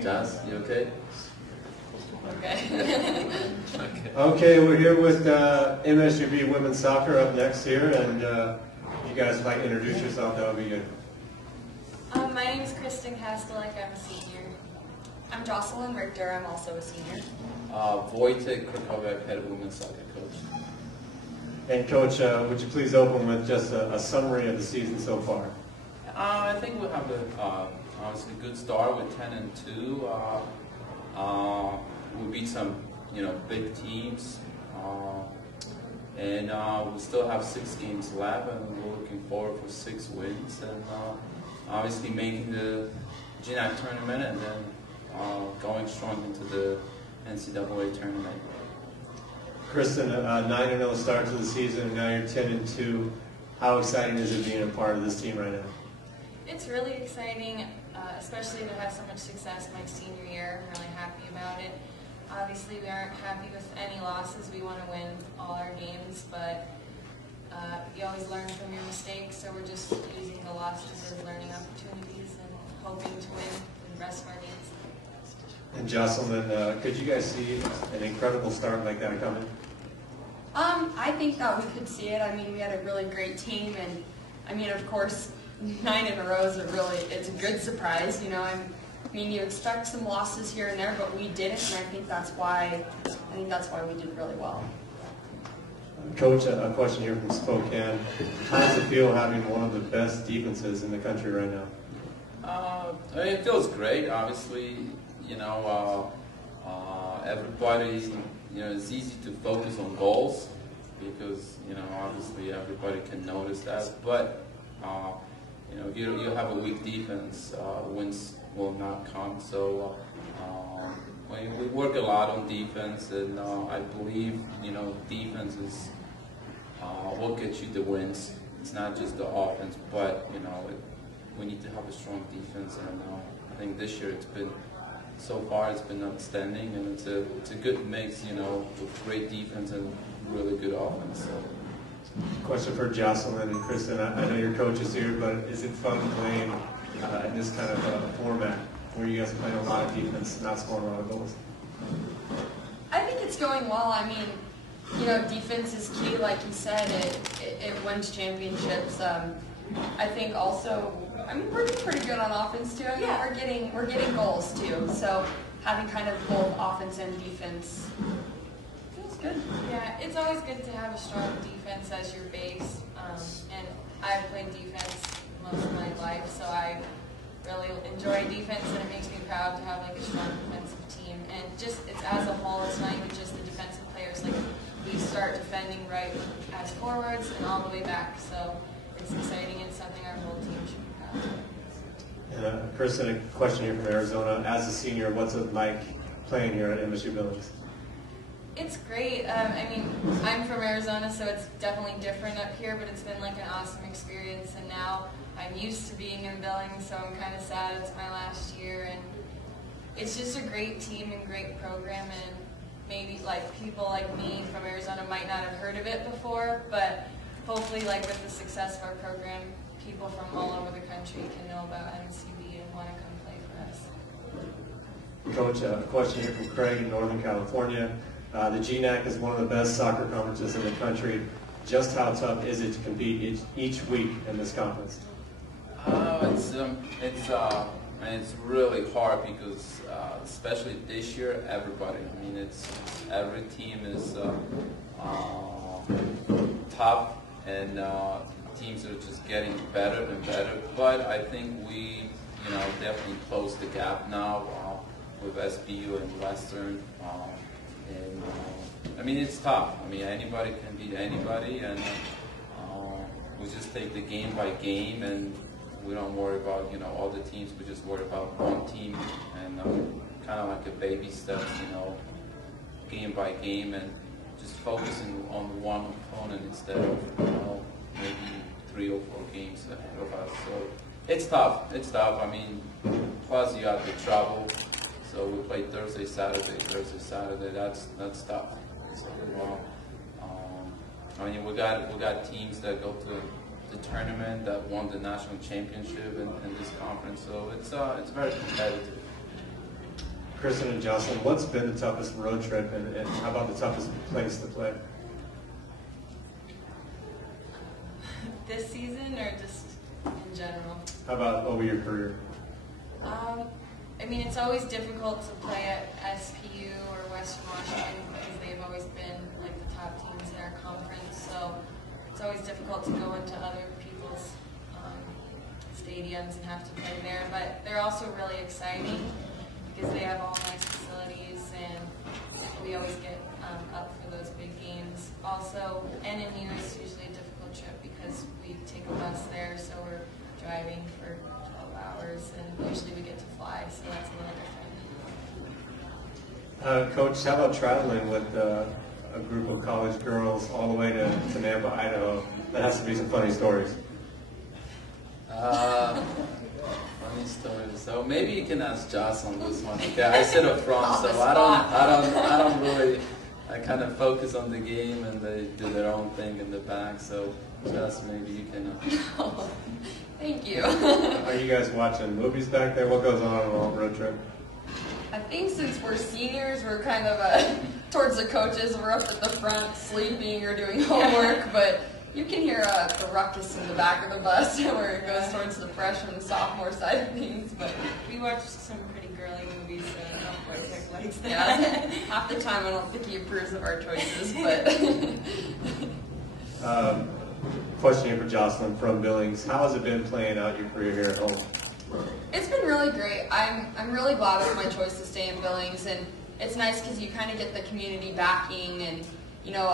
Jazz, you okay? Okay. Okay, we're here with MSUB Women's Soccer up next here, and you guys might introduce yourself, that would be good. My name is Kristen Kastelek, I'm a senior. I'm Jocelyn Richter, I'm also a senior. Wojtek Krakowiak, head Women's Soccer coach. And Coach, would you please open with just a summary of the season so far? I think we have a obviously good start with 10-2. We beat some, big teams, and we still have 6 games left, and we're looking forward for 6 wins, and obviously making the GNAC tournament, and then going strong into the NCAA tournament. Kristen, 9-0 start to the season, and now you're 10-2. How exciting is it being a part of this team right now? It's really exciting, especially to have so much success my senior year. I'm really happy about it. Obviously, we aren't happy with any losses. We want to win all our games, but you always learn from your mistakes, so we're just using the losses as learning opportunities and hoping to win the rest of our games. And Jocelyn, could you guys see an incredible start like that coming? I think that we could see it. I mean, we had a really great team, and I mean, of course, 9 in a row is it's a good surprise, I mean, you expect some losses here and there, but we didn't, and I think that's why we did really well. Coach, a question here from Spokane. How does it feel having one of the best defenses in the country right now? I mean, it feels great. Obviously, everybody, it's easy to focus on goals because, obviously everybody can notice that. But, if you have a weak defense, wins will not come. So we work a lot on defense, and I believe, defense is what gets you the wins. It's not just the offense, but, we need to have a strong defense, and I think this year so far it's been outstanding, and it's a good mix, with great defense and really good offense. So. Question for Jocelyn and Kristen. I know your coach is here, but is it fun playing in this kind of format where you guys are playing a lot of defense, not scoring a lot of goals? I think it's going well. I mean, defense is key, like you said. It wins championships. I think also, we're doing pretty good on offense too. Yeah, we're getting goals too. So having kind of both offense and defense feels good. Yeah, it's always good to have a strong defense as your base, and I've played defense most of my life, so I really enjoy defense, and it makes me proud to have a strong defensive team. And just it's as a whole, it's not even just the defensive players. We start defending right as forwards and all the way back. So it's exciting and something our whole team should be proud of. And Kristen, a question here from Arizona. As a senior, what's it like playing here at MSU Billings? It's great. I'm from Arizona, so it's definitely different up here, but it's been an awesome experience, and now I'm used to being in Billings, so I'm kind of sad it's my last year, and it's just a great team and great program, and maybe people like me from Arizona might not have heard of it before, but hopefully with the success of our program, people from all over the country can know about MSUB and want to come play for us. Coach, a question here from Craig in Northern California. The GNAC is one of the best soccer conferences in the country. Just how tough is it to compete each week in this conference? It's really hard because, especially this year, everybody. Every team is tough, and teams are just getting better and better. But I think we, definitely closed the gap now with SBU and Western. It's tough. Anybody can beat anybody, and we just take the game by game, and we don't worry about all the teams. We just worry about one team, and kind of like a baby steps, game by game, and just focusing on one opponent instead of maybe 3 or 4 games ahead of us. So it's tough. It's tough. Plus you have to travel. So we play Thursday, Saturday. That's tough. So we got teams that go to the tournament that won the national championship in this conference. So it's very competitive. Kristen and Jocelyn, what's been the toughest road trip, and how about the toughest place to play? This season or just in general? How about over your career? I mean, it's always difficult to play at SPU or Western Washington because they've always been like the top teams in our conference. So it's always difficult to go into other people's stadiums and have to play there. But they're also really exciting because they have all nice facilities, and we always get up for those big games. Also, NMU is usually a difficult trip because we take a bus there, so we're driving for 12 hours, and usually we get to fly, so that's a little different. Coach, how about traveling with a group of college girls all the way to Nampa, Idaho? That has to be some funny stories. Funny stories. So maybe you can ask Joss on this one. Okay, I sit up front, so I don't really. I kind of focus on the game, and they do their own thing in the back. So Joss, maybe you can. Thank you. Are you guys watching movies back there? What goes on a long road trip? I think since we're seniors, we're kind of towards the coaches. We're up at the front sleeping or doing homework, but you can hear the ruckus in the back of the bus where it goes towards the freshman and sophomore side of things. But we watch some pretty girly movies, so I don't know if Wojtek likes that. yeah, half the time I don't think he approves of our choices. But Question here for Jocelyn from Billings. How has it been playing out your career here at home? it's been really great. I'm really glad with my choice to stay in Billings, and it's nice because you kind of get the community backing, and you know,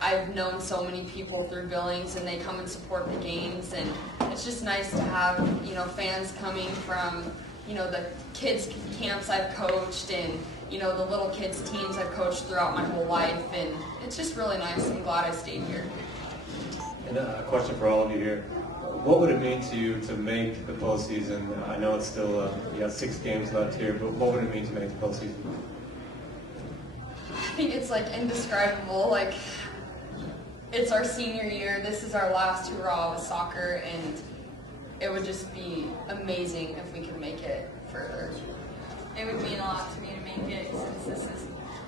I've known so many people through Billings, and they come and support the games, and it's just nice to have, you know, fans coming from, you know, the kids camps I've coached, and you know, the little kids teams I've coached throughout my whole life, and it's just really nice. I'm glad I stayed here. And a question for all of you here. What would it mean to you to make the postseason? I know it's still, you have 6 games left here, but what would it mean to make the postseason? I think it's like indescribable. Like, it's our senior year. This is our last hurrah with soccer, and it would just be amazing if we could make it further. It would mean a lot to me to make it since this is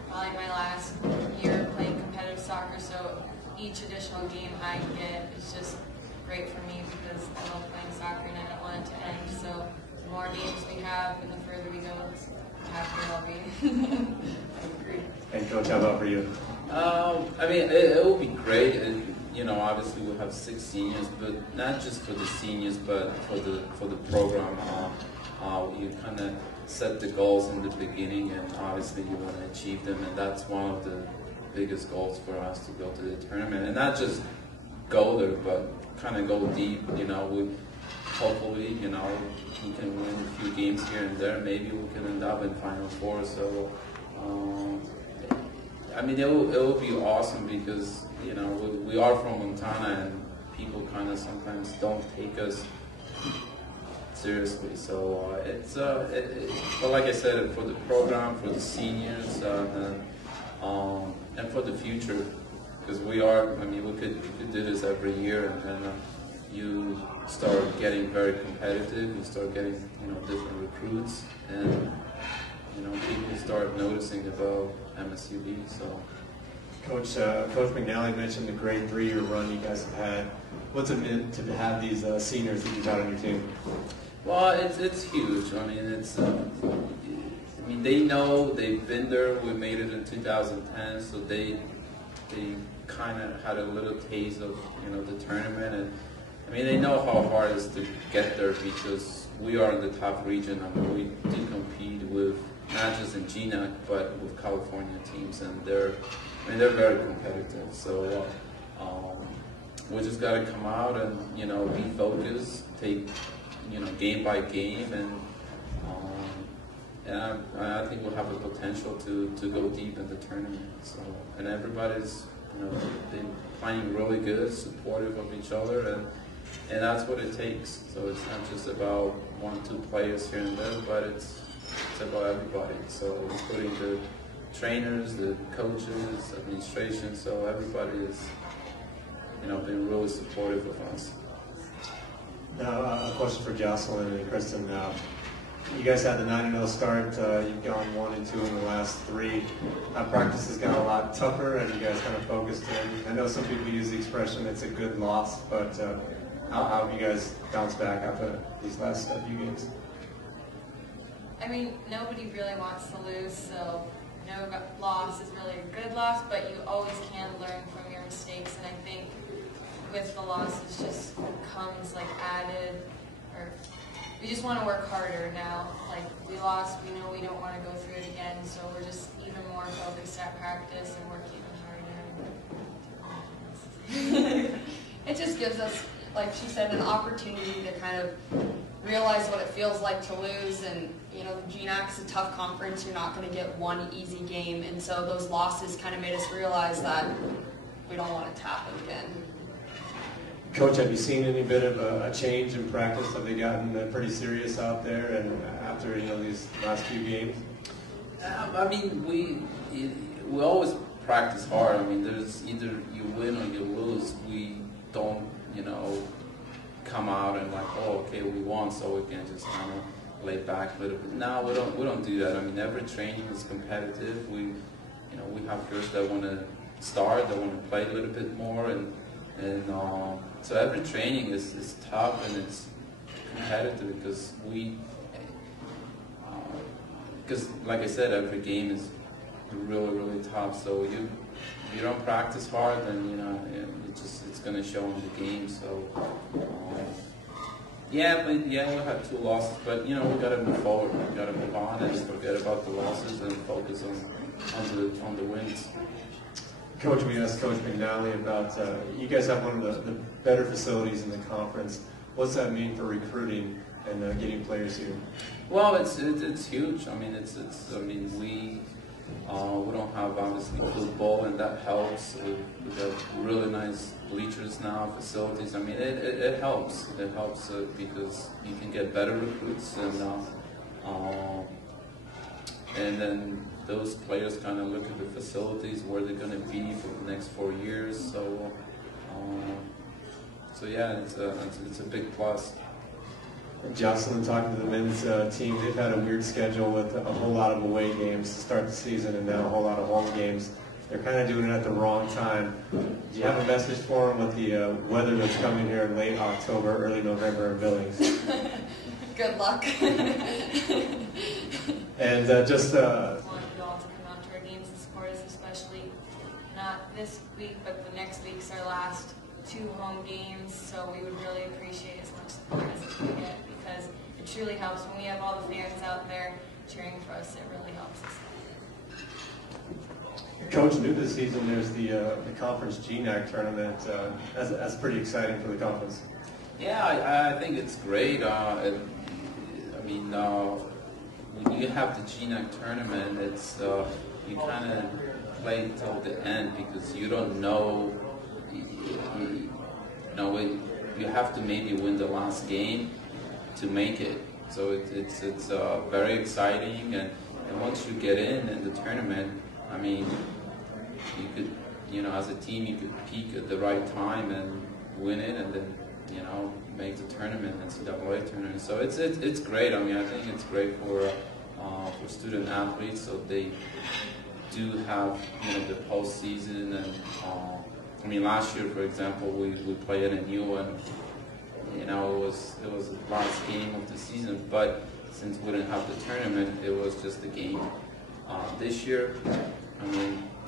probably my last year playing competitive soccer, so each additional game I get is just great for me because I love playing soccer and I don't want it to end. So the more games we have and the further we go, the happier I'll be. I agree. And Coach, how about for you? I mean, it will be great. You know, obviously we'll have 6 seniors, but not just for the seniors, but for the program. You kind of set the goals in the beginning, and obviously you want to achieve them, and that's one of the biggest goals for us, to go to the tournament, and not just go there, but kind of go deep. You know, we hopefully, you know, we can win a few games here and there. Maybe we can end up in Final Four. So, I mean, it will be awesome because, you know, we are from Montana, and people kind of sometimes don't take us seriously. So it's but like I said, for the program, for the seniors, and for the future, because we are. I mean, we could do this every year, and then you start getting very competitive. You start getting, you know, different recruits, and you know, people start noticing about MSUB. So, Coach McNally mentioned the great 3-year run you guys have had. What's it meant to have these seniors that you've had on your team? Well, it's huge. I mean, it's. I mean, they know, they've been there. We made it in 2010, so they kind of had a little taste of, you know, the tournament, and I mean, they know how hard it is to get there because we are in the top region. I mean, we do compete with not just in GNAC, but with California teams, and they're very competitive. So we just got to come out and, you know, be focused, take, you know, game by game, and I think we'll have the potential to go deep in the tournament. So, and everybody's, you know, been playing really good, supportive of each other, and that's what it takes. So it's not just about 1-2 players here and there, but it's about everybody. So including the trainers, the coaches, administration. So everybody is, you know, been really supportive of us. Now, a question for Jocelyn and Kristen. You guys had the 9-0 start. You've gone 1-2 in the last 3. Practice has gotten a lot tougher as you guys kind of focused in. I know some people use the expression it's a good loss, but how have you guys bounced back after these last few games? I mean, nobody really wants to lose, so no loss is really a good loss, but you always can learn from your mistakes, and I think with the losses just comes like added, or we just want to work harder now. Like, we lost, we know we don't want to go through it again, so we're just even more focused at practice and work even harder. It just gives us, like she said, an opportunity to kind of realize what it feels like to lose. And you know, the GNAC is a tough conference. You're not going to get one easy game, and so those losses kind of made us realize that we don't want it to happen again. Coach, have you seen any bit of a change in practice? Have they gotten pretty serious out there, and after these last few games? I mean, we always practice hard. I mean, there's either you win or you lose. We don't come out and like, oh, okay, we won, so we can just kind of lay back a little bit. No, we don't do that. I mean, every training is competitive. We have girls that want to start, that want to play a little bit more, and so every training is tough and it's competitive because like I said, every game is really, really tough. So if you don't practice hard, then it's going to show in the game. So we had 2 losses, but we got to move forward. We got to move on and forget about the losses and focus on the wins. Coach, we asked Coach McNally about, you guys have one of the better facilities in the conference. What's that mean for recruiting and getting players here? Well, it's huge. I mean, we don't have obviously football, and that helps. We have really nice bleachers now, facilities. I mean, it helps. It helps because you can get better recruits, and then those players kind of look at the facilities, where they're going to be for the next 4 years. So yeah, it's a big plus. Jocelyn, talking to the men's team, they've had a weird schedule with a whole lot of away games to start the season and now a whole lot of home games. They're kind of doing it at the wrong time. Do you have a message for them with the weather that's coming here in late October, early November in Billings? Good luck. And just... I want you all to come out to our games and support us, especially not this week, but the next week's our last 2 home games, so we would really appreciate as much support as we can get, because it truly helps when we have all the fans out there cheering for us. It really helps us. Coach, new this season, there's the conference GNAC tournament. That's pretty exciting for the conference. Yeah, I think it's great. When you have the GNAC tournament, it's you kind of play till the end because you don't know. You have to maybe win the last game to make it. So it's very exciting, and once you get in the tournament, I mean, you could, as a team, you could peak at the right time and win it, and then, make the tournament, NCAA tournament. So it's great. I mean, I think it's great for student athletes, so they do have, the postseason. And last year, for example, we played NU, and it was the last game of the season. But since we didn't have the tournament, it was just a game. This year,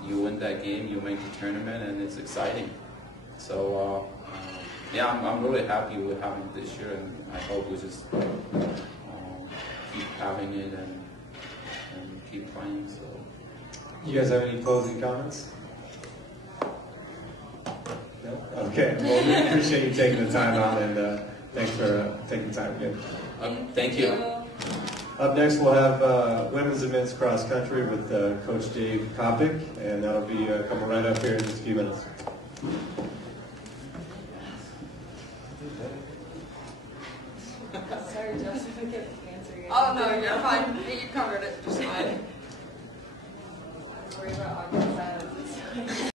you win that game, you make the tournament, and it's exciting. So I'm really happy with having it this year, and I hope we just keep having it and keep playing. So, you guys have any closing comments? No? Okay. Well, we appreciate you taking the time out, and thanks for taking the time again. Thank you. Up next, we'll have women's and men's cross country with Coach Dave Kopic, and that'll be coming right up here in just a few minutes. Sorry, Joseph, I can't answer you. Oh no, you're fine. You covered it just fine.